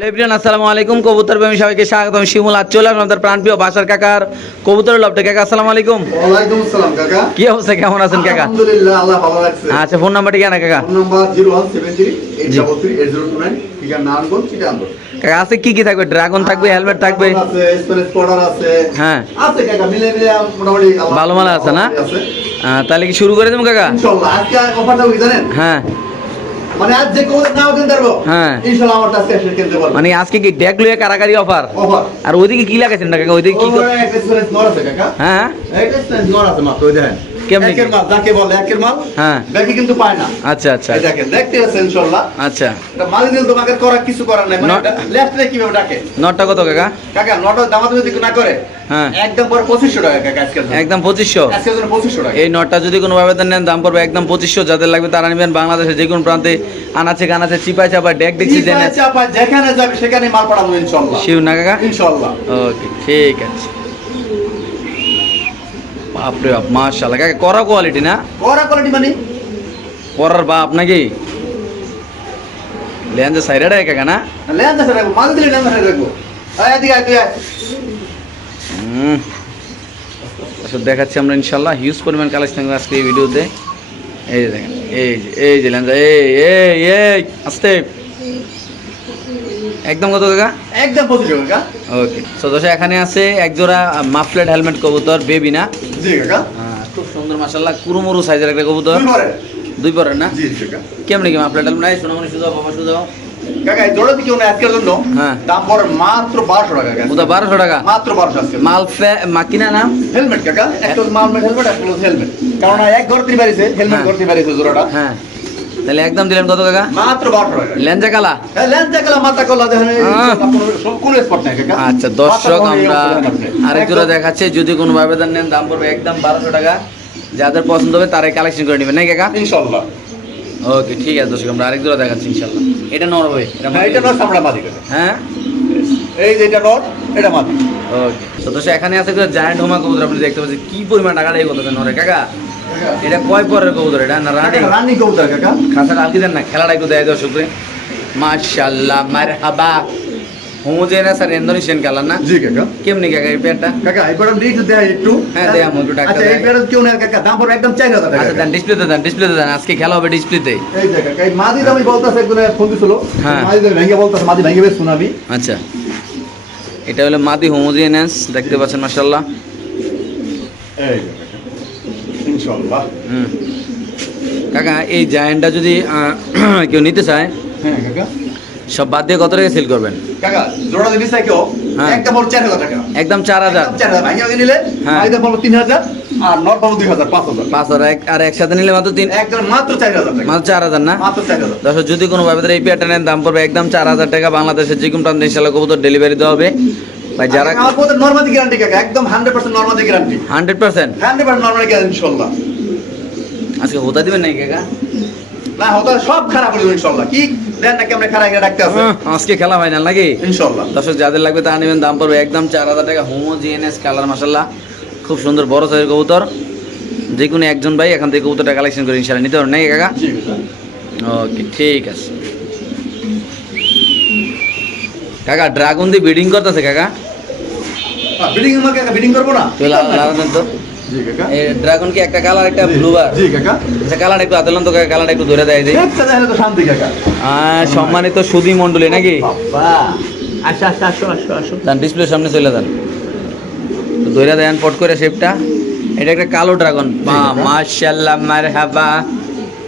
Lieutenant আসসালামু আলাইকুম। কবুতর প্রেমী সবাইকে স্বাগতম শিমুল আজ চলে আসলাম প্রাণপ্রিয় বাসার কাকার কবুতরের লপটে কাকা আসসালামু আলাইকুম। ওয়ালাইকুম আসসালাম কাকা। কি অবস্থা? কেমন আছেন কাকা? আলহামদুলিল্লাহ আল্লাহ ভালো রাখছে। আচ্ছা ফোন নাম্বারটি কেন কাকা? ফোন নাম্বার ঠিকানা নারায়ণগঞ্জ কাকা আছে কি কি থাকবে? ড্রাগন থাকবে হেলমেট থাকবে। আছে স্পেলেস পাউডার আছে। হ্যাঁ। আছে কাকা মিলে মিলে মোটামুটি ভালো মাল আছে না? আছে। তাহলে কি শুরু করে দেবো কাকা? ইনশাআল্লাহ আজকে অফারটা কি জানেন? হ্যাঁ। মানে আজ যে কোন নাও কিনতে পারব। হ্যাঁ। ইনশাআল্লাহ আমার কাছে এসে কিনতে পারব। মানে আজকে কি ডেক লুয়ে কারাকারি অফার অফার আর ওইদিকে কি লাগাইছেন কাকা? ওইদিকে কি কর- একটা স্পেলেস নর আছে কাকা। হ্যাঁ। একটা স্পেলেস নর আছে মাত্র ওই দেখেন। কেমনে? একের মাল যাকে বলে একের মাল হ্যাঁ। কিন্তু পায় না। আচ্ছা আচ্ছা। এই দেখেন দেখতে ইনশাআল্লাহ আচ্ছা। এটা মালি দিল তোমাকে করার কিছু করার নাই। মানে লেফট রে কীভাবে ডাকে? নটটা কত কাকা? কাকা নটা দামাতে যদি না করে হ্যাঁ। একদম পর পঁচিশশো টাকা কাকা আজকের জন্য। একদম পঁচিশশো। পঁচিশশো টাকা। এই নটটা যদি কোনোভাবে নেন দাম পড়বে একদম পঁচিশশো। যাদের লাগবে তারা নেবেন বাংলাদেশের যে কোনো প্রান্তে। আনাচে কানাচে চিপাই চাপা ডেক দেখছি যেখানে যাবে সেখানে মাল পাঠাবো ইনশাল্লাহ। শিব না কাকা? ইনশাল্লাহ। ওকে ঠিক আছে। বাপরে বাপ কাকা করা কোয়ালিটি না? করা কোয়ালিটি মানে? করার বাপ নাকি? লেন্সে সাইডে কাকা না? দাসে রাখব মাল দিলে লেন দাসে রাখব। আয় এদিকে আয় তুই আয়। হুম। আচ্ছা দেখাচ্ছি আমরা ইনশাল্লাহ। হিউজ পরিমাণ কালেকশন আজকে এই ভিডিওতে। এই যে দেখেন এই যে এই যে লেন্স এই এই এই আস্তে একদম কত কাকা একদম ওকে তো দশা এখানে আছে এক জোড়া মাফলেট হেলমেট কবুতর বেবি না? জি কাকা। হ্যাঁ, খুব সুন্দর মাসাল্লাহ কুরুমুরু সাইজের একটা কবুতর। দুই পরের। না? জি কাকা। কেমনি কি মাফলেট হেলমেট নাই সুদা বাবা কাকা এই জোড়া দিকে আজকের জন্য? হ্যাঁ। দাম পড়ে মাত্র বারোশো টাকা ওটা বারোশো টাকা। মাত্র বারোশো আজকে মাল মাকিনা না হেলমেট কাকা। একটা মাল হেলমেট একটা হেলমেট। কারণ এক ঘর থেকে বাড়িছে হেলমেট হ্যাঁ। ঘর থেকে বাড়িছে জোড়াটা। হ্যাঁ। তাহলে একদম দিলেন কত কাকা মাত্র বারোশো টাকা। লেঞ্জা কালা? হ্যাঁ, লেন্স দেখালাম মাথা কলা দেখেন এই আহ। কোনো- কোনো স্পট নাই কাকা। আচ্ছা দর্শক আমরা। আরেক জোড়া দেখাচ্ছে। যদি কোনো আবেদন নেন দাম পড়বে একদম বারোশো টাকা। যাদের পছন্দ হবে তারাই কালেকশন করে নেবেন নাকি কাকা? ইনশাল্লাহ। ওকে ঠিক আছে দর্শক আমরা আরেক জোড়া দেখাচ্ছি ইনশাল্লাহ এটা নর হবে এটা হ্যাঁ, এটা নট আমরা মাদি হ্যাঁ? এই যে এটা নর এটা মাদি ওকে তো দর্শক এখানে আছে জায়ান্ট হোমা কবুতর আপনি দেখতে পাচ্ছেন কি পরিমাণ টাকা এই কত নরে। কাকা এটা কয় পরের কবুতর এটা না রানি? রানি কবুতর কাকা। খাসাটা আলকি দেন না খেলাটা একটু দেয় দর্শক মাশাআল্লাহ মার হাবা হোমোজেনাস আর ইন্দোনেশিয়ান কালার না? জি কাকা। কেমনি কাকা এই প্যান্টটা? কাকা এই প্যাটার্ন দিয়ে একটু একটু। হ্যাঁ, টাকা আচ্ছা এই। কেউ না কাকা? দাম পড়বে একদম চাই হাজার টাকা আচ্ছা দেন ডিসপ্লেতে দেন ডিসপ্লেতে দেন। আজকে খেলা হবে ডিসপ্লেতে এই যে কাকা এই মাদি দামি বলতাছে একজনে ফোন দিছিল। হ্যাঁ। মাদি দামি ভেঙে বলতাছে মাদি ভেঙে বেশ শোনাবি আচ্ছা। এটা হলো মাদি হোমোজেনাস দেখতে পাচ্ছেন এই ইনশাআল্লাহ। হুম। কাকা এই জায়ান্টটা যদি কেউ নিতে চায় হ্যাঁ কাকা। সব বাদ দিয়ে কত টাকা সেল করবেন? কাকা জোড়া যদি কেউ। হ্যাঁ। একটা বড় চার হাজার টাকা। একদম চার হাজার। চার হাজার। ভেঙে নিলে হ্যাঁ। মাদিটা পড়ব তিন হাজার আর নট পাবো দুই হাজার পাঁচ হাজার। পাঁচ হাজার আর একসাথে নিলে মাত্র তিন একদম মাত্র চার হাজার টাকা। মাত্র চার হাজার না? মাত্র চার হাজার। দর্শক যদি কোনো ভাবে এই পেয়ারটা নেন দাম পড়বে একদম চার হাজার টাকা। বাংলাদেশের যে কোনো প্রান্তে ইনশাল্লাহ কবুতর ডেলিভারি দেওয়া হবে। ভাই যারা আমার গ্যারান্টি কাকা একদম hundred percent guarantee hundred percent hundred percent normally guarantee ইনশাল্লাহ। আজকে হোতা দিবেন নাকি কাকা? না হতো সব খারাপ হয়ে যাবে ইনশাল্লাহ। কি দেন নাকি আমরা খারাপ এখানে আছে আজকে খেলা ফাইনাল নাকি? দর্শক যাদের লাগবে তারা নেবেন দাম পড়বে একদম চার হাজার টাকা। কালার মাসাল্লাহ খুব সুন্দর বড় সাইজের কবুতর। যে কোনো একজন ভাই এখান থেকে কবুতরটা কালেকশন করে ইনশাল্লাহ নিতে পারবেন নাকি কাকা? ঠিক আছে ওকে ঠিক আছে। কাকা ড্রাগন দিয়ে ব্রিডিং করতেছে কাকা? বিডিং বিডিং করব না? তো। জি কাকা। এই ড্রাগন কি একটা কালার একটা ব্লু বার জি কাকা। আচ্ছা কালার একটু আদলান তো কাকা কালারটা একটু ধরে দেয় দেখলে তো শান্তি কাকা। সম্মানিত সুধী মণ্ডলী নাকি? বাবা। আসো আসো আসো আসো ডিসপ্লের সামনে চলে যান। তো ধরে দেন পট করে শেপটা এটা একটা কালো ড্রাগন বা মাশাল্লাহ মারহাবা।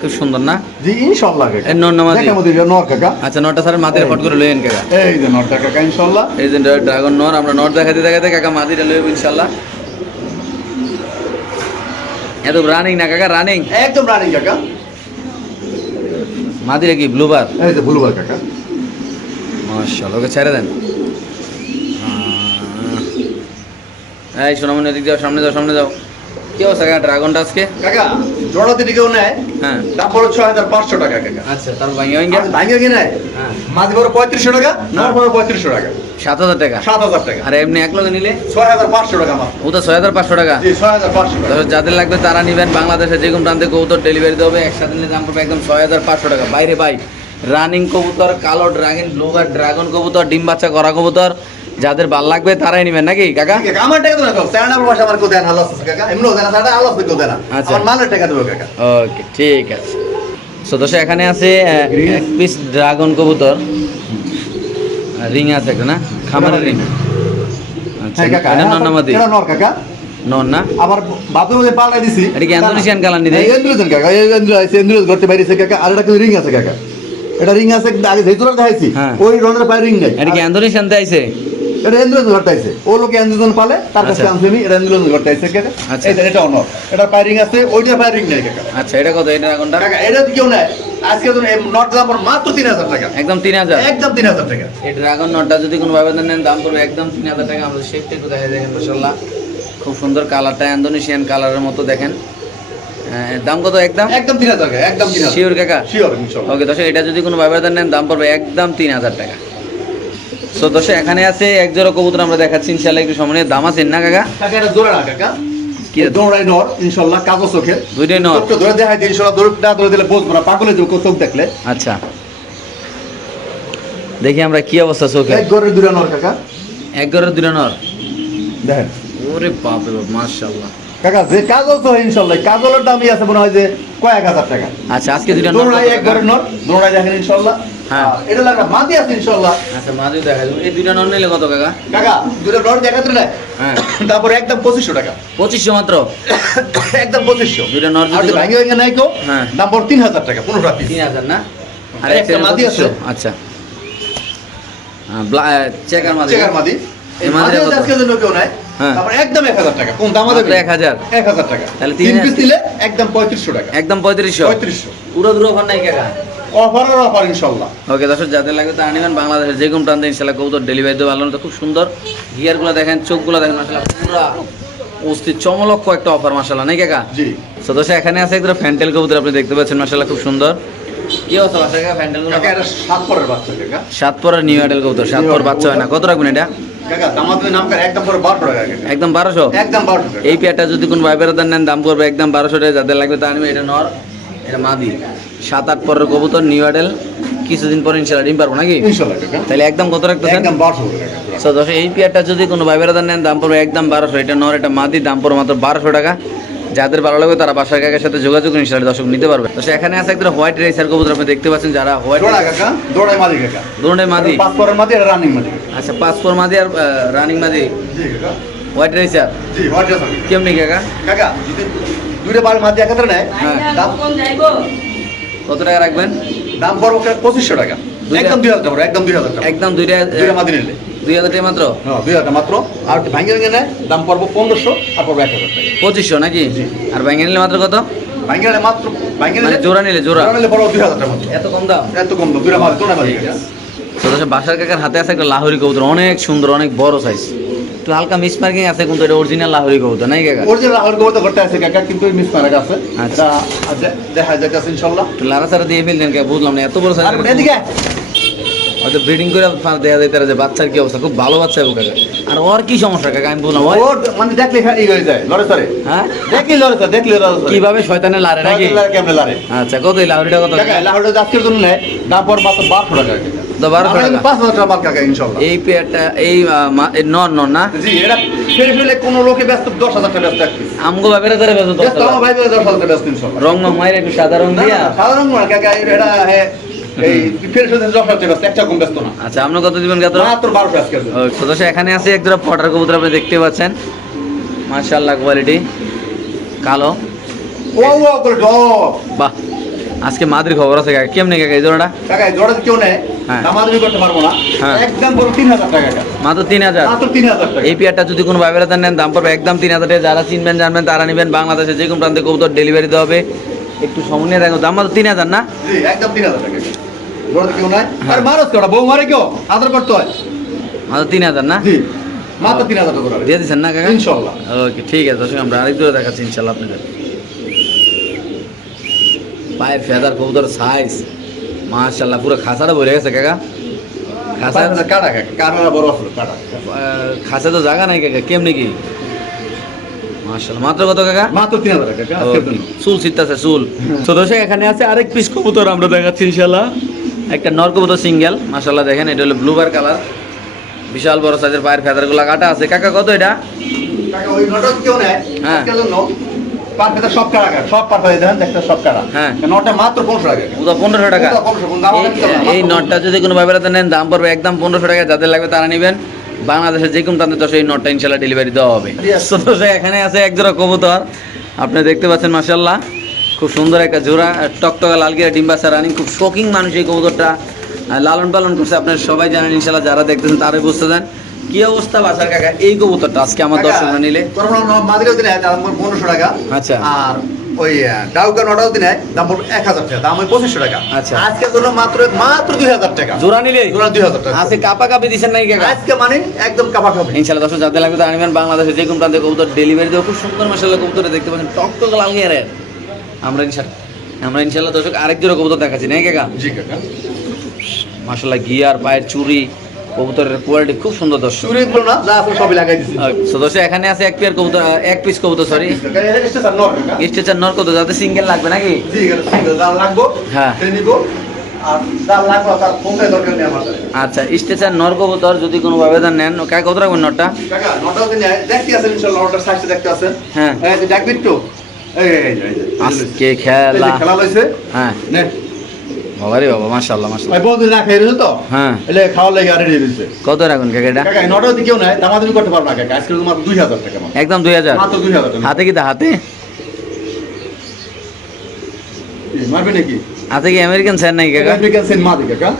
খুব সুন্দর না? জি ইনশাল্লাহ কাকা। নর নামাজি। কাকা। আচ্ছা নটা স্যার মাটির ফট করে লইয়েন কাকা। এই যে নরটা কাকা ইনশাল্লাহ এই যে ড্রাগন নর আমরা নর দেখাতে দেখাতে কাকা মাটিটা লইব ইনশাল্লাহ এত রানিং না কাকা রানিং একদম রানিং কাকা। মাটিরে কি ব্লুবার এই যে ব্লুবার কাকা। মাশাল্লাহ ওকে ছেড়ে দেন। এই সোনামনি দিক যাও সামনে যাও সামনে যাও। কি অবস্থা কাকা ড্রাগনটা আজকে কাকা জড়াতে দিকেও নেয়। হ্যাঁ। দাম পড়ো ছয় হাজার পাঁচশো টাকা কাকা। আচ্ছা তার ভাঙিয়ে ভাঙিয়ে? ভাঙে কি নেয়। হ্যাঁ। মাঝে বড় পঁয়ত্রিশশো টাকা নর বড় পঁয়ত্রিশশো টাকা। সাত হাজার টাকা? সাত হাজার টাকা। আর এমনি এক লগে নিলে? ছয় হাজার পাঁচশো টাকা ও তো ছয় হাজার পাঁচশো টাকা? ছয় হাজার পাঁচশো টাকা। যাদের লাগবে তারা নেবেন। বাংলাদেশের যে কোনো প্রান্তে কৌতর ডেলিভারি দেবে একসাথে নিলে দাম পড়বে একদম ছয় হাজার পাঁচশো টাকা। বাইরে বাই রানিং কবুতর কালো ড্রাগন ব্লু ড্রাগন কবুতর ডিম বাচ্চা করা কবুতর। যাদের ভালো লাগবে তারাই নেবেন নাকি কাকা? আমার টাকা তো রাখো স্যান্ডা পয়সা আমার কেউ দেন আল্লাহ কাকা। এমনিও দেন স্যান্ডা আল্লাহ কেউ দেন আচ্ছা। আমার মালের টাকা দেবো কাকা। ওকে ঠিক আছে। সো দোষ এখানে আছে এক পিস ড্রাগন কবুতর। রিং আছে একটা না? খামারের রিং। আচ্ছা হ্যাঁ কাকা এটা নর নামাদি এটা নর কাকা। না? আবার মধ্যে পাল্টাই দিছি। এটা কি নি? এই Indonesian কাকা করতে বাইরেছে কাকা আর এটা রিং আছে কাকা। এটা রিং আছে আগে যেই তোরা দেখাইছি হ্যাঁ। ওই রনের পায়ে রিং নাই। এটা কি ইন্দোনেশিয়ান আইছে এটা এন্দ্রজন ঘটাইছে। ও লোকে এন্দ্রজন পালে তার কাছে আচ্ছা। আনছি আমি এটা এন্দ্রজন ঘটাইছে কাকা আচ্ছা। এটা অনর এটা আছে ওইটা নাই কাকা আচ্ছা এটা কত? এটা কাকা এটা কেউ নাই আজকে তো নট দাম মাত্র তিন হাজার টাকা। একদম তিন হাজার? একদম তিন হাজার টাকা। এই ড্রাগন নটটা যদি কোনো ভাবে নেন দাম পড়বে একদম তিন হাজার টাকা। আমাদের শেপটা একটু দেখা দেখেন মাসাল্লাহ খুব সুন্দর কালারটা ইন্দোনেশিয়ান কালারের মতো দেখেন। দাম কত একদম? একদম তিন হাজার টাকা একদম শিওর কাকা? শিওর ওকে দর্শক এটা যদি কোনো ব্যবধান নেন দাম পড়বে একদম তিন হাজার টাকা। সো দর্শক এখানে আছে এক জোড়া কবুতর আমরা দেখাচ্ছি ইনশাল্লাহ একটু সামনে দাম আছে না কাকা? কাকা এটা জোড়া না কাকা। কি কি দৌড়াই নর ইনশাল্লাহ কাগজ চোখের দুইটাই নর। চোখটা ধরে দেখাই দিই ইনশাল্লাহ দৌড় না ধরে দিলে বুঝব না। পাগলে যে চোখ দেখলে। আচ্ছা। দেখি আমরা কি অবস্থা চোখে। এক দুটা নর কাকা। এক দুটো নর? দেখেন। ওরে বাপ রে বাপ মাশাআল্লাহ। কাকা যে কাজল তো দামই আছে মনে হয় যে কয়েক হাজার টাকা। আচ্ছা আজকে দুটো নর দৌড়াই এক নর দৌড়াই দেখেন ইনশাল্লাহ হ্যাঁ। এটা লাগা মাটি আছে ইনশাল্লাহ আচ্ছা মাঝে দেখা যাবে এই দুটো নর নিলে কত কাকা? কাকা দুটো নর দেখাতে না? হ্যাঁ। একদম পঁচিশশো টাকা। পঁচিশশো মাত্র? একদম যদি ভাঙে ভাঙে নাই হ্যাঁ। দাম পড়ে টাকা না? আর একটা মাদি আছে। আচ্ছা। চেকার মাদি। এই জন্য কেউ নাই। একদম টাকা। কোন দাম দেবে টাকা। তাহলে পিস নিলে একদম পঁয়ত্রিশশো টাকা। একদম পঁয়ত্রিশশো? পঁয়ত্রিশশো। পুরো দূর নাই কাকা? অফারের অফার ইনশাল্লাহ ওকে দর্শক যাদের লাগবে তা নেবেন বাংলাদেশের যে কোনো প্রান্তে ইনশাল্লাহ কবুতর ডেলিভারি দেওয়া ভালো খুব সুন্দর। গিয়ারগুলো দেখেন চোখগুলো দেখেন মাসাল্লাহ পুরা অস্থির চমলক্ষ একটা অফার মাসাল্লাহ নেই কাকা? জি। তো দর্শক এখানে আছে একটা ফ্যান্টেল কবুতর আপনি দেখতে পাচ্ছেন মাসাল্লাহ খুব সুন্দর। কি অবস্থা বাসা কাকা? ফ্যান্টেল সাত পরের বাচ্চা কাকা। সাত পরের নিউ আইডেল কবুতর সাত পর বাচ্চা হয় না। কত রাখবেন এটা? একদম বারোশো একদম একদম এই পেয়ারটা যদি কোনো ভাই বেড়াদার নেন দাম করবে একদম বারোশো টাকা। যাদের লাগবে তা নেবে এটা নর এটা মাদি। সাত আট পরের কবুতর নিউ আইডেল কিছুদিন পর ইনশাল্লাহ ডিম পারব নাকি? তাহলে একদম কত রাখতেছেন? একদম দর্শক এই পেয়ারটা যদি কোনো ভাই বেড়াদার নেন দাম পড়বে একদম বারোশো। এটা নর এটা মাদি দাম পড়বে মাত্র বারোশো টাকা। যাদের ভালো লাগবে তারা বাসার কাকের সাথে যোগাযোগ ইনশাল্লাহ দর্শক নিতে পারবে। তো এখানে আছে একটা হোয়াইট রেসার কবুতর আপনি দেখতে পাচ্ছেন যারা হোয়াইট দৌড়া দৌড়াই মাদি মাদি। পাঁচ পরের মাদি এটা রানিং মাদি আচ্ছা পাসপোর্ট মাদি আর রানিং মাদি। হোয়াইট রেসার জি হোয়াট আছে কেমনি কাকা? কাকা যদি দুইটা বাড়ি মাদি একাত্রে নেয় হ্যাঁ। দাম কত টাকা রাখবেন? দাম পড়ব পঁচিশশো টাকা। একদম দুই হাজার টাকা একদম দুই হাজার টাকা। একদম দুইটা দুইটা মাদি নিলে। দুই হাজার টাকা মাত্র? হ্যাঁ দুই হাজার মাত্র। আর ভাঙে ভেঙে নেয় দাম পড়ব পনেরোশো আর পড়ব এক হাজার টাকা। পঁচিশশো নাকি? আর ব্যাঙ্গে নিলে মাত্র কত? ভাঙে নিলে মাত্র ভাঙে মানে নিলে জোড়া নিলে জোড়া? নিলে পড়ব দুই হাজার টাকা এত কম দাম? এত কম দাম দুইটা মাদি দুটা দর্শক বাসার কাকার হাতে আছে একটা লাহোরি কবুতর অনেক সুন্দর অনেক বড় সাইজ একটু হালকা মিস মার্কিং আছে কিন্তু এটা অরিজিনাল লাহোরি কবুতর নাই কাকা? অরিজিনাল আহর গোবর করতে আছে কাকা কিন্তু মিস মারা আছে। আচ্ছা। দেখা যাইতেছে ইনশাল্লাহ। একটু লারা সারা দিয়ে ফেলতেন কে বুঝলাম না এত বড় সাইজ আর এদিকে। হয়তো ব্রিডিং করে ফার দেওয়া যায় তারা যে বাচ্চার কি অবস্থা খুব ভালো বাচ্চা হবে কাকা। আর ওর কি সমস্যা কাকা আমি বললাম ওর মানে দেখলে ই হয়ে যায় লড়ে সরে হ্যাঁ? দেখলি লড়ে স্যার দেখলি লড়ে সরে কীভাবে শয়তানে লারে নাকি? কেমনে লড়ে আচ্ছা কত লাহোরিটা কত? কাকা লাহোরের আজকের জন্য নেয় দাম পর মাত্র বারোশো টাকা কাকা। তো বারোশো টাকা পাঁচ হাজার টাকা মাল কাকা ইনশাল্লাহ এই পেয়ারটা এই নন নন না? জি এটা ফেরে ফেলে কোনো লোকে ব্যস্ত দশ হাজার টাকা ব্যস্ত আমগো আমার ভাই দশ হাজার টাকা ব্যস্ত ইনশাল্লাহ রং নং মাইরে একটু সাদা রং দিয়া? কাকা এটা হ্যাঁ আচ্ছা আপনি কত দিবেন কত মাত্র বারোশো আজকের জন্য সদস্য এখানে আছে এক জোড়া পটার কবুতর আপনি দেখতে পাচ্ছেন। মাশাআল্লাহ কোয়ালিটি কালো। বাহ। আজকে মাদ্রি খবর আছে কাকা কেমনি কাকা এই জোড়াটা? কাকা এই জোড়া কেউ নেয়? হ্যাঁ। দামাদামি করতে পারব না। হ্যাঁ। একদম তিন হাজার টাকা কাকা। মাত্র তিন হাজার? মাত্র তিন হাজার টাকা। এই পেয়ারটা যদি কোনো ভাইবেরাতে নেন দাম পড়বে একদম তিন হাজার টাকা। যারা চিনবেন জানবেন তারা নেবেন। বাংলাদেশে যে কোনো প্রান্তে কবুতর ডেলিভারি দেওয়া হবে। একটু সময় নিয়ে দেখো দাম মাত্র তিন হাজার না? জি একদম তিন হাজার টাকা জোড়া কেউ নাই হ্যাঁ। আর মানুষ কেউ বউ মারে কেউ? আদর করতে হয়। মাত্র তিন হাজার না? জি মাত্র তিন হাজার টাকা জোড়া। দিয়ে দিচ্ছেন না কাকা? ইনশাল্লাহ। ওকে ঠিক আছে দর্শক আমরা আরেক দূরে দেখাচ্ছি ইনশাল্লাহ আপনাদের। পায়ের ফেদার কবুতর সাইজ মাশাল্লাহ পুরো খাসাটা ভরে গেছে কাকা। খাসা কাটা কাটা বড় কাটা। আহ, তো জায়গা নাই কাকা কেমনি কি? মাত্র কত কাকা? মাত্র টাকা চুল ছিটতেছে চুল। তো এখানে আছে আরেক পিস কবুতর আমরা দেখাচ্ছি একটা নর কবুতর সিঙ্গেল দেখেন এটা হলো ব্লুবার কালার বিশাল বড় সাইজের পায়ের ফেদারগুলো কাটা আছে। কাকা কত এটা? কাকা ওই নটা কেউ নেয় হ্যাঁ। আজকের জন্য পার পেতে সব কারা সব পার পেতে দেন দেখতে সব কারা। হ্যাঁ। মাত্র পনেরোশো টাকা। পুরো পনেরোশো টাকা। পুরো 1500 দাম এই- নটটা যদি কোনো ব্যবহার নেন দাম পড়বে একদম পনেরোশো টাকা। যাদের লাগবে তারা নেবেন। বাংলাদেশের যে কোনো প্রান্তে দশ এই নটটা ইনশাল্লাহ ডেলিভারি দেওয়া হবে. এখানে আছে এক জোড়া কবুতর। আপনি দেখতে পাচ্ছেন মাসাল্লাহ খুব সুন্দর একটা জোড়া টকটকা লালগিরা ডিম্বাসা রানিং খুব শোকিং মানুষ এই কবুতরটা। লালন পালন করছে আপনারা সবাই জানেন ইনশাল্লাহ যারা দেখতেছেন তারাই বুঝতে দেন। কি অবস্থা বাসার কাকা? এই কবুতরটা আজকে আমার দর্শকরা নিলে? মাদিরেও দিনে দাম পনেরোশো টাকা। আচ্ছা। আর ওই ডাউকা নটাও দিনে দাম পড়বে এক হাজার টাকা দাম ওই পঁচিশশো টাকা। আচ্ছা। আজকের জন্য মাত্র মাত্র দুই হাজার টাকা। জোড়া নিলে জোড়া দুই হাজার টাকা। আছে কাপা কাপি দিচ্ছেন নাকি আজকে মানে একদম কাপা খাবে ইনশাল্লাহ দর্শক যাতে লাগবে তারা নেবেন বাংলাদেশে যে কোনো প্রান্তে কবুতর ডেলিভারি দেবো খুব সুন্দর মশলা কবুতর দেখতে পাচ্ছেন। টক টক লাল গিয়ারের আমরা ইনশাল্লাহ আমরা ইনশাল্লাহ দর্শক আরেক জোড়া কবুতর দেখাচ্ছি নাকি কাকা? জি কাকা। মাসাল্লাহ গিয়ার পায়ের চুরি কবুতরের কোয়ালিটি খুব সুন্দর দর্শক সুরে গুলো না যা আছে সবই লাগাই দর্শক এখানে আছে এক পেয়ার কবুতর এক পিস কবুতর সরি স্টেচার নর কত যাতে সিঙ্গেল লাগবে নাকি জি সিঙ্গেল লাগবো হ্যাঁ নিব আচ্ছা স্টেশন নর কবুতর যদি কোনো আবেদন নেন কাকে কত রাখবেন নটা হ্যাঁ আজকে খেলা খেলা হ্যাঁ বাবারে বাবা মাশাআল্লাহ মাশাআল্লাহ। ভাই না খাইছো তো? হ্যাঁ। এলে খাওয়া লাগে আরে দিয়েছে কত রাখুন কাকাটা? কাকা নটা দি কেউ নাই দামা তুমি করতে পারবে না কাকা। আজকে তোমার 2000 টাকা একদম 2000 মাত্র 2000 টাকা। হাতে কি দা হাতে? মারবে নাকি? হাতে কি আমেরিকান স্যার নাই কাকা? আমেরিকান স্যার মাদি কাকা।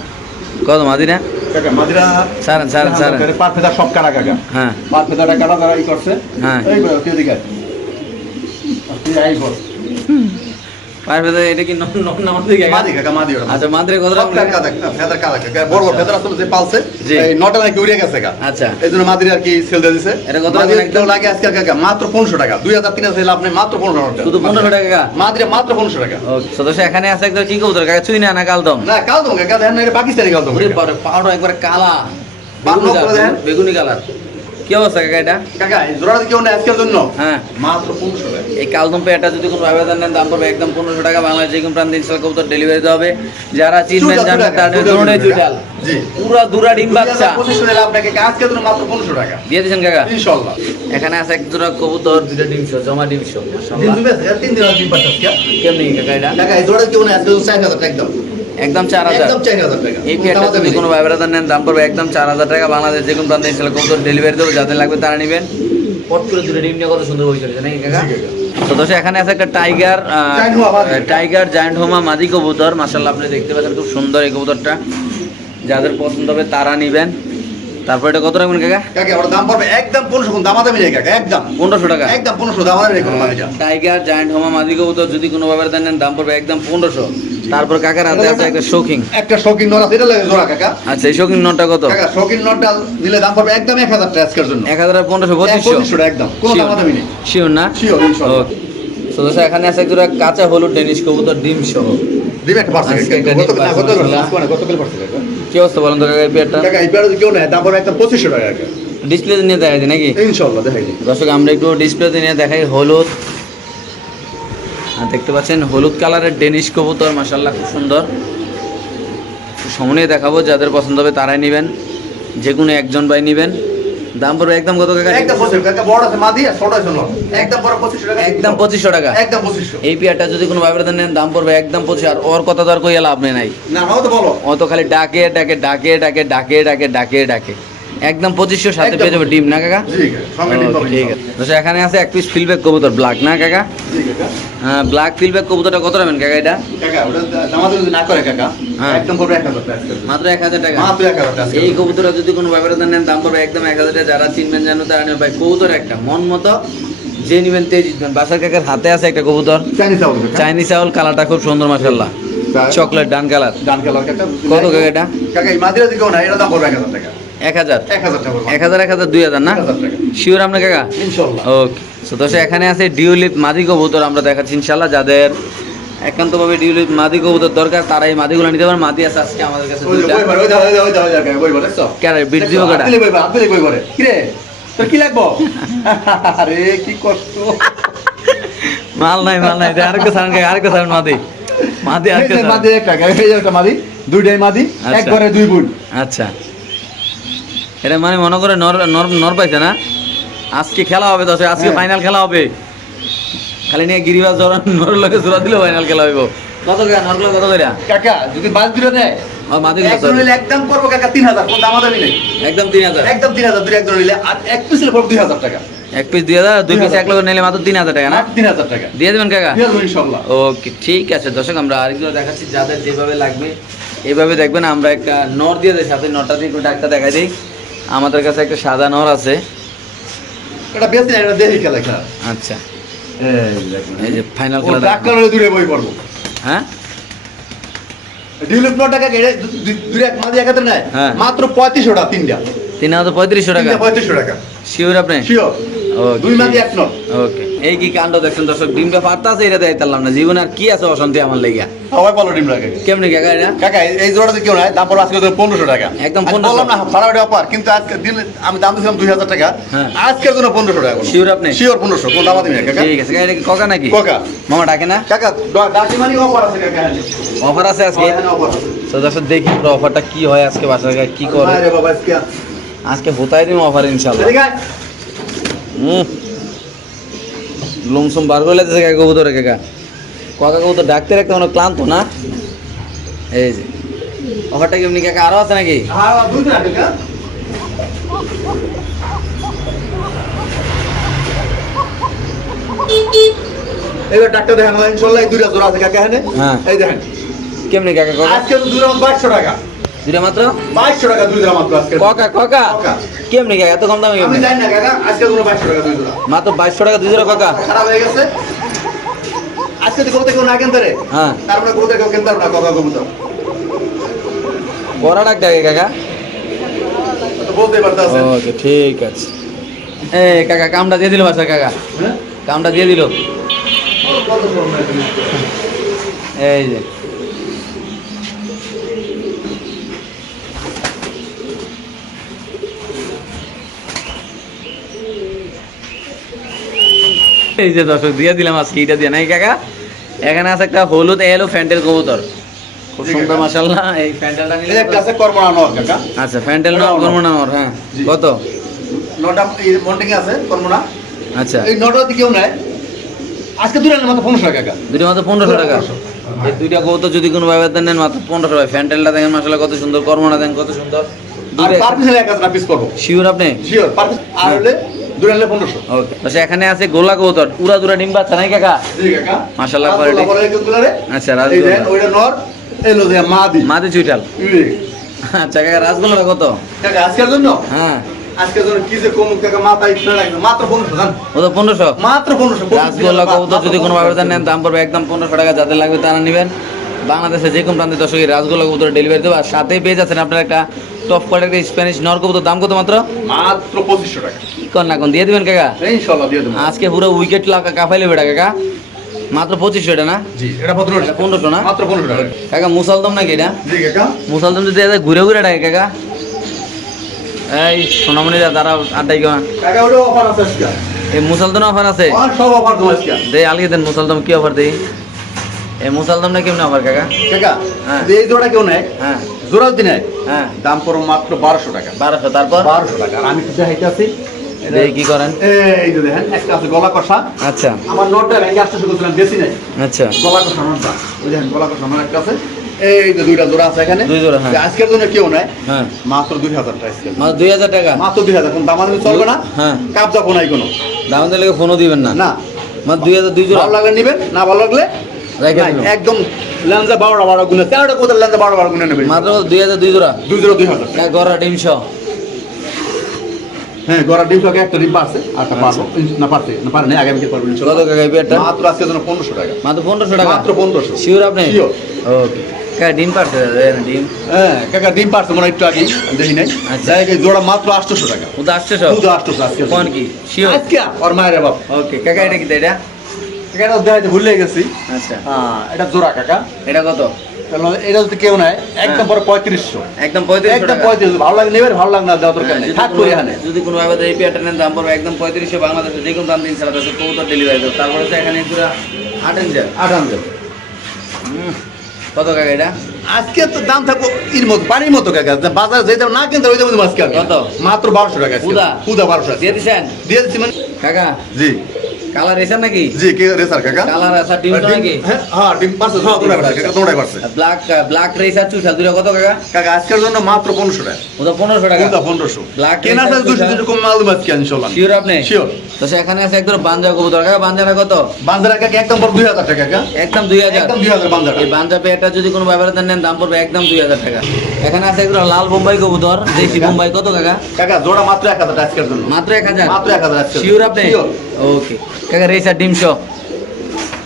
কত মাদি না কাকা মাদিরা স্যার স্যার স্যার পাঁচ ফেদা সব কাটা কাকা? হ্যাঁ। পাঁচ ফেদাটা কাটা তারা করছে? হ্যাঁ। এই দিকে আই বল। পায়ের ভেতরে এটা কি নন নন নামাজ মাদি কাকা মাদি ওটা আচ্ছা মাদ্রে কত সব রাখুন কাটা কাটা, ফেদার কাটা কাকা বড় বড় ফেদার আসলে যে পালছে এই নটা নাকি উড়ে গেছে কাকা আচ্ছা। এই জন্য আর কি সেল দিয়ে দিছে। এটা কত মাদির একদম? লাগে আজকে কাকা? মাত্র পনেরোশো টাকা। দুই হাজার তিন হাজার লাভ নেই মাত্র পনেরোশো টাকা। শুধু পনেরোশো টাকা কাকা মাদিরে মাত্র পনেরোশো টাকা। ও সদস্য এখানে আছে একদম কি কবুতর? কাকা চুই না না কালদম না কাল তোমাকে কাকা দেখেন না এটা পাকিস্তানি কাল। ওরে পাউডার একবার কালা। বেগুনি কালার। কি অবস্থা কাকা এটা? কাকা জোড়াটা কেউ নেই আজকের জন্য? হ্যাঁ। মাত্র পনেরোশো টাকা। এই কালদম পেয়ারটা যদি কোনো আবেদন নেন দাম পড়বে একদম পনেরোশো টাকা। বাংলাদেশ যে কোনো প্রান্তে ইনশাল কবুতর ডেলিভারি দেওয়া হবে। যারা চিনবেন জানবেন দুটা, দুটোই দুটা। পুরা দুরা ডিম বাচ্চা। পঁচিশশো টাকা আপনাকে আজকের জন্য মাত্র পনেরোশো টাকা। দিয়ে দিয়েছেন কাকা? ইনশাল্লাহ। এখানে আছে এক জোড়া কবুতর দুটো ডিম শো জমা ডিম শো তিন দিন আর পাঠাস কেমনি কাকা এটা? টাকা এই জোড়া কেউ নেই আজকের জন্য চার হাজার একদম। একদম চার হাজার। এই কোনো পেয়ারটা যদি কোনো ব্যবহার নেন দাম পড়বে একদম চার হাজার টাকা। বাংলাদেশ যে কোনো প্রান্তে ইনশাল্লাহ কবুতর ডেলিভারি দেবো যাদের লাগবে তারা নেবেন। পট করে দুটো ডিম নিয়ে কত সুন্দর বই চলেছে নাকি কাকা? তো দোষে এখানে আছে একটা টাইগার টাইগার জায়ান্ট হোমা মাদি কবুতর। মাসাল্লাহ আপনি দেখতে পাচ্ছেন খুব সুন্দর এই কবুতরটা। যাদের পছন্দ হবে তারা নিবেন। তারপর এটা কত রাখবেন কাকা? কাকা ওর দাম পড়বে একদম পনেরোশো কোনো দামাদামি নেই কাকা একদম। পনেরোশো টাকা? একদম পনেরোশো দামাদামি নেই কোনো টাইগার জায়ান্ট হোমা মাদি কবুতর যদি কোনো ব্যবহার নেন দাম পড়বে একদম পনেরোশো। তারপর কাকার হাতে আছে একটা শৌখিং একটা শৌখিন নর আছে এটা লাগে জোড়া কাকা। আচ্ছা এই শৌখিং নটটা কত? কাকা শৌখিন নরটা নিলে দাম পড়বে একদম এক হাজার টাকা আজকের জন্য। এক হাজার পনেরোশো এক পঁচিশশো? পঁচিশশো টাকা একদম। কোনো দামাদামি নেই। শিওর না? ইনশাআল্লাহ। ওকে এখানে আছে একটা কাঁচা হলুদ ডেনিশ কবুতর ডিম সহ দিবে একটা পার্সেন্ট ডিম না পার্সেন্ট কি অবস্থা বলেন তো কাকা এই পেয়ারটা কাকা এই পেয়ারা কেউ নেয় একটা পঁচিশশো টাকা ডিসপ্লে নিয়ে দেখাই দিই নাকি? ইনশাল্লাহ দেখাই দিই দর্শক আমরা একটু ডিসপ্লেতে নিয়ে দেখাই হলুদ। আর দেখতে পাচ্ছেন হলুদ কালারের ডেনিশ কবুতর মাসাল্লাহ খুব সুন্দর। সামনে দেখাবো যাদের পছন্দ হবে তারাই নেবেন। যে কোনো একজন ভাই নেবেন। দাম পড়বে একদম কত কাকা? একদম পঁচিশশো কাকা বড় আছে মাদি আর ছোট আছে একদম বড় টাকা। একদম পঁচিশশো টাকা? একদম পঁচিশশো। এই পেয়ারটা যদি কোনো ভাইবার নেন দাম পড়বে একদম পঁচিশ। আর ওর কথা তো আর কইয়া লাভ নেই। নাই না ও তো বলো। ও তো খালি ডাকে ডাকে ডাকে ডাকে ডাকে ডাকে ডাকে ডাকে। একদম পঁচিশশো সাথে পেয়ে যাবে ডিম না কাকা? ঠিক আছে এখানে আছে এক পিস ফিলব্যাক কবুতর ব্ল্যাক না কাকা? হ্যাঁ ব্ল্যাক ফিলব্যাক কবুতরটা কত রাখবেন কাকা এটা? না করে কাকা হ্যাঁ। একদম। মাত্র এক হাজার টাকা? মাত্র এক হাজার টাকা। এই। কবুতরটা যদি কোনো ব্যবধান নেন দাম পড়বে একদম এক হাজার টাকা। যারা চিনবেন জানো তারা নেবেন। ভাই কবুতর একটা মন মতো যে নিবেন তে জিতবেন। বাসার কাকার হাতে আছে একটা কবুতর। চাইনিজ চাউল কাকা। চাইনিজ চাউল কালারটা খুব সুন্দর মাসাল্লাহ chocolate dun colour. Dun colour কত কাকা এটা? কাকা এই মাদিরা দিকেও না এটা দাম পড়বে এক হাজার টাকা। মাল নাই মাল নাই। আরেকটা সারেন আরেকটা সারেন মাদি। মাদি আরেকটা মাদি একটা মাদি দুইটাই মাদি এক ঘরে দুই বুট আচ্ছা। এটা মানে মনে করে নর নর পাইছে না? আজকে খেলা হবে দশ আজকে হ্যাঁ। ফাইনাল খেলা হবে। খালি নিয়ে গিরিবাজ জোড়া নর লোকে জোড়া দিলে ফাইনাল খেলা হইব। কত নরগুলো কত কাকা যদি বাস দিলে নেয় মাদি একদম পড়ব কাকা তিন হাজার কোন দামাদামি নেই। একদম তিন হাজার একদম তিন হাজার দুই একজন নিলে আর এক পিস পড়ব দুই হাজার টাকা। এক পিস দুই হাজার দুই পিস এক লোক নিলে মাত্র তিন হাজার টাকা না? তিন হাজার টাকা। দিয়ে দেবেন কাকা? ইনশাল্লাহ। ওকে ঠিক আছে দর্শক আমরা আরেকগুলো দেখাচ্ছি যাদের যেভাবে লাগবে এইভাবে দেখবেন আমরা একটা নর দিয়ে দেয় সাথে নটা দিয়ে ডাকটা দেখাই দিই। আমাদের কাছে একটা সাদা নর আছে। এটা বেশি না এটা দেখি খেলা। আচ্ছা। এই এই যে ফাইনাল খেলা ডাক্তার হলে দূরে বই পড়ব। হ্যাঁ? ডিউলিপ টাকা গেড়ে দুই এক মাদি একাতে নেয়। হ্যাঁ। মাত্র পঁয়ত্রিশশো টাকা তিনটা। তিন হাজার পঁয়ত্রিশশো টাকা? পঁয়ত্রিশশো টাকা। শিওর আপনি? শিওর দুই মাদি এক নট ওকে এই কি কাণ্ড দেখছেন দর্শক? ডিমটা পারতা আছে এটা দেখাইতাম না। জীবনে আর কি আছে অশান্তি আমার লেগা সবাই বলো ডিম লাগে কেমনি কাকা এটা কাকা এই- এই কেউ নাই দাম পড়বে আজকে পনেরোশো টাকা। একদম আজ 1500 বললাম না ফাড়াফাড়ি অফার কিন্তু আজকে দিন আমি দাম দিয়েছিলাম দুই হাজার টাকা। হ্যাঁ। আজকের জন্য পনেরোশো টাকা শিওর আপনি? শিওর পনেরোশো কোন দাম দিবি কাকা? ঠিক আছে কাকা, এটা ককা নাকি? কোকা। মামা ডাকে না? কাকা ডাকি মানে অফার আছে কাকা। অফার আছে আজকে? তো দর্শক দেখি অফারটা কি হয় আজকে বাসার কি করে? আজকে আজকে দিন অফার ইনশাল্লাহ লমসম বার করে লেতেছে কাকা কবুতরে কাকা। কাকা কবুতর ডাকতে রাখতে অনেক ক্লান্ত না? এই যে। অফারটা কেমনি কাকা আরও আছে নাকি? হ্যাঁ এবার ডাক্তার দেখেন ইনশাল্লাহ এই দুইটা জোড়া আছে কাকা হ্যাঁ। এই দেখেন। কেমনি কাকা আজকে তো দুইটা বাইশশো টাকা। দুটা মাত্র টাকা দুই জোড়া মাত্র আজকে কাকা কাকা কাকা। কেমনি কাকা এত কম দামে আমি জানি না কাকা আজকে কোনো বাইশশো টাকা দুই জোড়া মাত্র টাকা দুই জোড়া কাকা খারাপ হয়ে গেছে আজকে তো না হ্যাঁ তারপরে কেউ কাকা কবুতর বড় ডাক ডাকে কাকা তো বলতে পারতে ওকে ঠিক আছে এ কাকা কামটা দিয়ে দিল বাসা কাকা হ্যাঁ? কামটা দিয়ে দিল? এই যে এই যে দর্শক দিয়ে দিলাম আজকে এটা দিয়ে নাই কাকা। এখানে আছে একটা হলুদ এলো ফ্যান্টেল কবুতর। খুব সুন্দর কাকা। এই ফ্যান্টেলটা এই একটা আছে কর্মনা কাকা। আচ্ছা ফ্যান্টেল হ্যাঁ। কত? নটা এই মন্টিং আছে কর্মনা। আচ্ছা। এই নটা আজকে মাত্র পনেরোশো টাকা কাকা। দুটো মাত্র পনেরোশো টাকা। এই দুইটা কবুতর যদি কোনো নেন মাত্র পনেরোশো টাকা। ফ্যান্টেলটা দেখেন মাসাল্লাহ কত সুন্দর। কর্মটা দেন কত সুন্দর। আর পার পিস এক হাজার পিস করব শিওর আপনি? শিওর পার পিস আর হলে পনেরোশো। ওকে। তো এখানে আছে গোলা কবুতর। উড়া দুরা ডিম বাচ্চা নাই কাকা? আচ্ছা এই ওইটা নর এলো যে মাদি। মাদি চুইটাল। আচ্ছা কাকা কত? কাকা আজকের জন্য? হ্যাঁ। আজকের জন্য কি যে কম কাকা মাথা ইচ্ছা লাগবে। মাত্র পনেরোশো জান। ও তো পনেরোশো? মাত্র পনেরোশো রাসগোল্লা কবুতর যদি কোনো ব্যবহার নেন দাম পড়বে একদম পনেরোশো টাকা। যাদের লাগবে তারা নেবেন। বাংলাদেশে যে কোনো প্রান্তে দর্শক রাসগোল্লা কবুতর ডেলিভারি দেবো আর সাথেই পেয়ে যাচ্ছেন আপনার একটা টপ কোয়ালিটির স্প্যানিশ নর কবুতর দাম কত মাত্র? মাত্র পঁচিশশো টাকা। কি কর না কোন দিয়ে দিবেন কাকা? ইনশাল্লাহ দিয়ে দেবো। আজকে পুরো উইকেট লাকা কাফাইলে বেটা কাকা। মাত্র পঁচিশশো এটা না? জি এটা পনেরোশো। পনেরোশো না? মাত্র পনেরোশো টাকা। কাকা মুসালদম নাকি এটা? জি কাকা। মুসালদম যদি ঘুরে ঘুরে ডাকে কাকা। এই সোনামণি দা দাঁড়া আড্ডাই কেমন কাকা ওটা অফার আছে এই মুসালদম অফার আছে? আর সব অফার আজকে। দে আলগে দেন মুসালদম কি অফার দেই? এই মুসালদমটা কেমন অফার কাকা? কাকা হ্যাঁ। এই জোড়া কেউ নেয়। হ্যাঁ। জোড়া যদি নেয় হ্যাঁ। দাম পড়ো মাত্র বারোশো টাকা। বারোশো তারপর? বারোশো টাকা। আমি তো দেখাইতে আছি কি করেন? এই যে দেখেন একটা আছে গলা কষা আচ্ছা। আমার নোটটা ভেঙে আসতে শুরু করছিলাম বেশি নাই। আচ্ছা। গলা কষা নোটটা। ওই দেখেন গলা কষা আমার একটা আছে। এই যে দুইটা জোড়া আছে এখানে। দুই জোড়া, হ্যাঁ। আজকের জন্য কেউ হ্যাঁ। মাত্র দুই হাজার টাকা মাত্র দুই হাজার টাকা? মাত্র দুই হাজার। কোন দামাদামি চলবে না। হ্যাঁ। কাপ যাব নাই কোনো। দাম দিলে ফোনও দিবেন না? না। মাত্র দুই হাজার দুই জোড়া? ভালো লাগলে নিবেন না ভালো লাগলে। একদম লেন্সে বারোটা বারো গুণে তেরোটা কোথাও লেন্সে বারো বারো গুণে নেবেন মাত্র দুই হাজার দুই জোড়া? দুই জোড়া দুই হাজার। গড়া ডিমশ হ্যাঁ গড়া ডিম সঙ্গে একটা ডিম পারছে? আর একটা পারব না পারছে। না পারে না আগামীকে পারবেন কত কাকা এই পেয়ারটা। মাত্র আজকের জন্য পনেরোশো টাকা। মাত্র পনেরোশো টাকা? মাত্র পনেরোশো। শিওর আপনি. ওকে কাকা ডিম পারছে ডিম? হ্যাঁ কাকা ডিম পারছে মনে একটু আগে দেখি নাই। আচ্ছা। জোড়া মাত্র আটশোশো টাকা। ও তো শুধু আটশোশো আজকে কোন কি? শিওর আজকে? ওর মায়ের বাপ। ওকে কাকা এটা কি এটা? কাকা এটা দেখাইতে ভুলে গেছি। আচ্ছা। হ্যাঁ এটা জোড়া কাকা। এটা কত? এটা যদি কেউ নেয় একদম পরে পঁয়ত্রিশশো। একদম পঁয়ত্রিশশো একদম পঁয়ত্রিশ ভালো লাগে নেবেন ভালো লাগে না দেওয়া দরকার হ্যাঁ, নেই। যদি থাক করে এখানে যদি কোনো ভাবে এই পেয়ারটা নেন দাম পড়বে একদম পঁয়ত্রিশশো বাংলাদেশে যে কোনো দাম দিন সারা দেশে কবুতর ডেলিভারি দেবো। তারপরে তো এখানে পুরো আট কত কাকা এটা? আজকে তো দাম থাকব এর মতো পানির মতো কাকা। বাজার যে দাম না কিনতে ওই দামে কত? মাত্র বারোশো টাকা পুদা? পুদা বারোশো দিয়ে দিছেন? দিয়ে দিচ্ছি মানে কাকা? জি। কালার এসেন নাকি? জি কে রেসার কাকা? কালার আছে ডিম নাকি? হ্যাঁ হ্যাঁ ডিম পারছে তোমরা কাকা পারছে। ব্ল্যাক ব্ল্যাক রেসার চুষা দুটো কত কাকা? কাকা আজকের জন্য মাত্র পনেরোশো টাকা। ওটা পনেরোশো টাকা? পুদা পনেরোশো। Black কেনার racer সাথে দুশো দুইটা। কম মাল কিনে শিওর আপনি? শিওর তো সেখানে আছে একদম বাঞ্জা কবুতর কাকা বাঞ্জাটা কত? কাকা একদম পর দুই হাজার টাকা কাকা। একদম দুই হাজার। একদম দুই হাজার এই বাঞ্জা পেয়ারটা যদি কোনো ব্যাপারে নেন দাম পড়বে একদম দুই হাজার টাকা। এখানে আছে একদম লাল বোম্বাই কবুতর দেশি বোম্বাই কত কাকা? কাকা জোড়া মাত্র এক হাজার টাকা আজকের জন্য। মাত্র এক হাজার? মাত্র এক হাজার আজকের শিওর আপনি? শিওর ওকে কাকা রেসার ডিম শো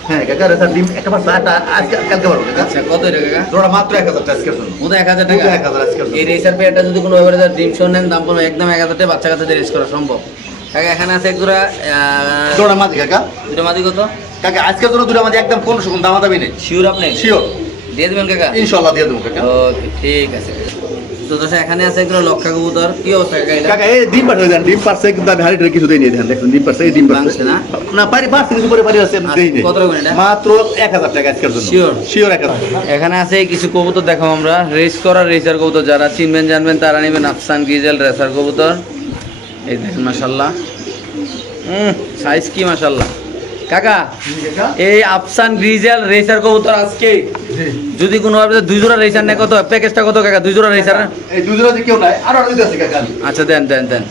হ্যাঁ কাকা রেসার ডিম একটা পারছে আজকে কালকে পারব কাকা। আচ্ছা কত এটা কাকা? জোড়া মাত্র এক হাজার টাকা আজকের জন্য। ওটা এক হাজার টাকা? ওটা 1000 আজকের জন্য। এই রেসার পেয়ারটা যদি কোনো ব্যাপারে ডিম শো নেন দাম পড়বে একদম এক হাজার টাকা বাচ্চা রেস করা সম্ভব। কাকা এখানে আছে এক জোড়া জোড়া কাকা। দুটো মাদি কত? কাকা আজকের জন্য দুটো আমাদের একদম পনেরোশো কোন দামা নেই। শিওর আপনি? শিওর দিয়ে দেবেন কাকা? ইনশাল্লাহ দিয়ে দেবো কাকা। ওকে ঠিক আছে। তো এখানে আছে একজন লক্ষা কবুতর। কি অবস্থা কাকা কাকা এই ডিম পাঠাই দেন ডিম পারছে কিন্তু আমি হাড়িটা কিছু দেই নিয়ে দেন দেখুন ডিম পারছে এই ডিম পারছে না? না পারি পারছে কিছু করে পারি আছে দেই নেই। কত রাখবেন এটা? মাত্র এক হাজার টাকা আজকের জন্য। Sure? শিওর এক হাজার। এখানে আছে কিছু কবুতর দেখাবো আমরা। রেস করা রেসার কবুতর যারা চিনবেন জানবেন তারা নেবেন আফসান গিজেল রেসার কবুতর। এই দেখেন মাসাল্লাহ হুম সাইজ কি মাসাল্লাহ কাকা এই আফসান গ্রিজেল রেসার কবুতর আজকে। যদি কোনো ভাবে দুই জোড়া রেসার নেয় কত? প্যাকেজটা কত কাকা? দুই জোড়া রেসার? এই দুজনে যে কেউ নাই আরও দিতে আছে কাকা। আচ্ছা দেন দেন দেন।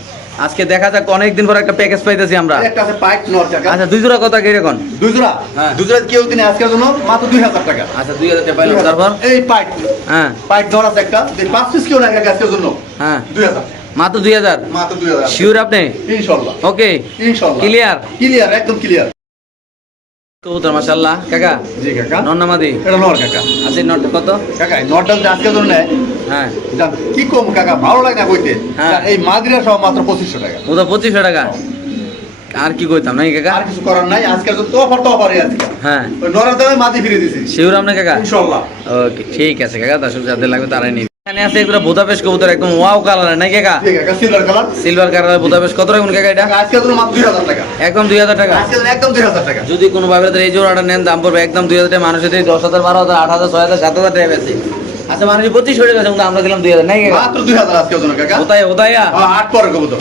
আজকে দেখা যাক অনেকদিন পর একটা প্যাকেজ পাইতেছি আমরা। একটা আছে পাইট নর কাকা। আচ্ছা দুই জোড়া কত কীরকম দুই জোড়া? হ্যাঁ। দুই জোড়া কেউ আজকের জন্য মাত্র দুই হাজার টাকা। আচ্ছা দুই হাজার টাকা পাইলাম তারপর? এই হ্যাঁ। নর আছে একটা। যে পাঁচ পিস কেউ নাই আজকের জন্য। হ্যাঁ। দুই হাজার। মাত্র দুই হাজার? মাত্র দুই হাজার। শিওর আপনি? ওকে ক্লিয়ার ক্লিয়ার একদম ক্লিয়ার কবুতর মাশাল্লাহ কাকা জি কাকা। নন্নামাদি। এটা নর কাকা। এই নটটা কত? কাকা এই নরটা যদি আজকের জন্য নেয় হ্যাঁ। কি কম কাকা? ভালো লাগে না কইতে? হ্যাঁ। এই মাদিরা মাত্র পঁচিশশো টাকা। পঁচিশশো টাকা? আর কি কইতাম নাকি কাকা? আর কিছু করার নাই। জন্য তো অফার তো অফারই আজকে হ্যাঁ। ওই নরের দামে মাদি ফিরে দিছি। শিওর আপনি কাকা? ইনশাল্লাহ ওকে ঠিক আছে কাকা দর্শক যাদের লাগবে তারাই নিন এখানে আছে একটা বোদাপেশ কবুতর একদম ওয়াও কালারের নাকি কাকা? সিলভার কালার সিলভার কালারের বোদাপেশ কত রাখুন কাকা এটা? আজকে তো মাত্র দুই হাজার টাকা। একদম দুই হাজার টাকা? আজকে একদম দুই হাজার টাকা। যদি কোনো ভাবে এই জোড়াটা নেন দাম পড়বে একদম দুই হাজার টাকা। মানুষের দিয়ে দশ হাজার বারো হাজার আট হাজার ছয় হাজার সাত হাজার টাকা বেশি। আচ্ছা মানুষ পঁচিশ হয়ে কিন্তু আমরা দিলাম দুই হাজার নাকি কাকা? মাত্র দুই হাজার আজকের জন্য কাকা। ওতাই ওতাইয়া আট পরে কবুতর।